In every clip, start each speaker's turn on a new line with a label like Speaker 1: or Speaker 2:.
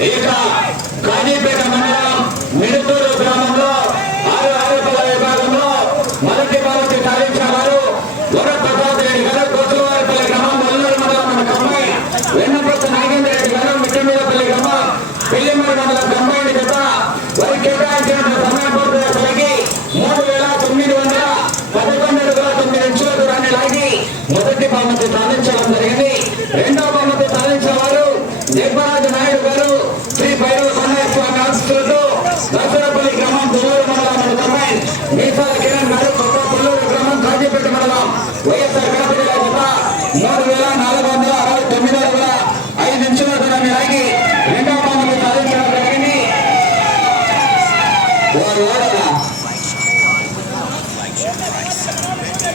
Speaker 1: ఇక కాణిపేట మండలం నిడుదూరు గ్రామంలో ఆరు ఆరోపణ విభాగంలో మొదటి మొదటి సాధించేవారు వరప్రసాద్ రెడ్డి గారు కొత్తవారిపల్లి గ్రామం మల్లూరు మండలం మన అమ్మాయి వెన్నపత్త నాగేంద్ర గ్రామం పిల్లిమూరు మండలం కంబైండ్ చేత వారి కేటాయించిన మూడు వేల తొమ్మిది వందల పదకొండు తొమ్మిది నిమిషాల దూరాన్ని లాగి మొదటి బహుమతి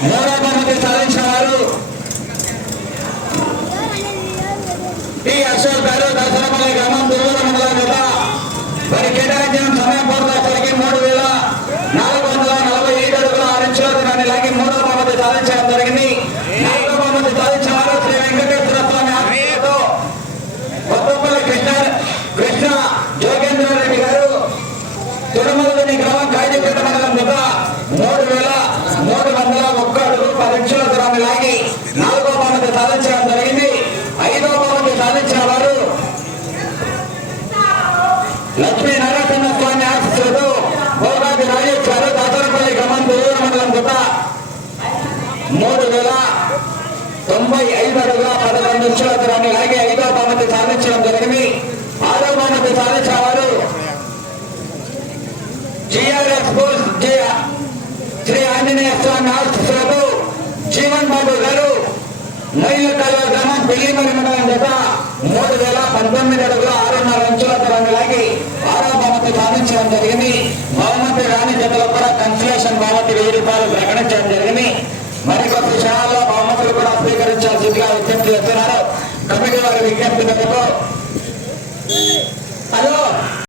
Speaker 1: మూడో బహుమతి సాధించిన వారు టి అశోక్ గారు దర్శనపల్లి గ్రామం దుర్గల మండలం వద్ద వారి కేటాయించిన సమయం పూర్తయ్యేసరికి మూడు వేల నాలుగు వందల నలభై ఏడు అడుగుల ఆరు దాన్ని లాగి మూడో బహుమతి సాధించడం జరిగింది. లక్ష్మీ నరసింహ స్వామి ఆశీస్సులతో భోగాది రాజేష్ గారు దాతరపల్లి గ్రామం దూర మండలం కూడా మూడు వేల తొంభై ఐదు అడుగుల పదకొండు ఇంచుల దూరాన్ని అలాగే ఐదో బహుమతి సాధించడం జరిగింది. ఆరో బహుమతి సాధించిన వారు జిఆర్ఎస్ స్కూల్ శ్రీ ఆంజనేయ స్వామి ఆశీస్సులతో జీవన్ బాబు గారు మైలకల్ల గ్రామం పెళ్ళి మండలం జత మూడు వేల పంతొమ్మిది అడుగుల సంచులతో రంగులాగి ఆరో బహుమతి సాధించడం జరిగింది. బహుమతి రాణి జతలో కూడా కన్సలేషన్ బహుమతి వెయ్యి రూపాయలు ప్రకటించడం జరిగింది. మరికొద్ది విషయాల్లో బహుమతులు కూడా స్వీకరించాల్సిందిగా విజ్ఞప్తి చేస్తున్నారు. కమిటీ వారి విజ్ఞప్తి మేరకు హలో.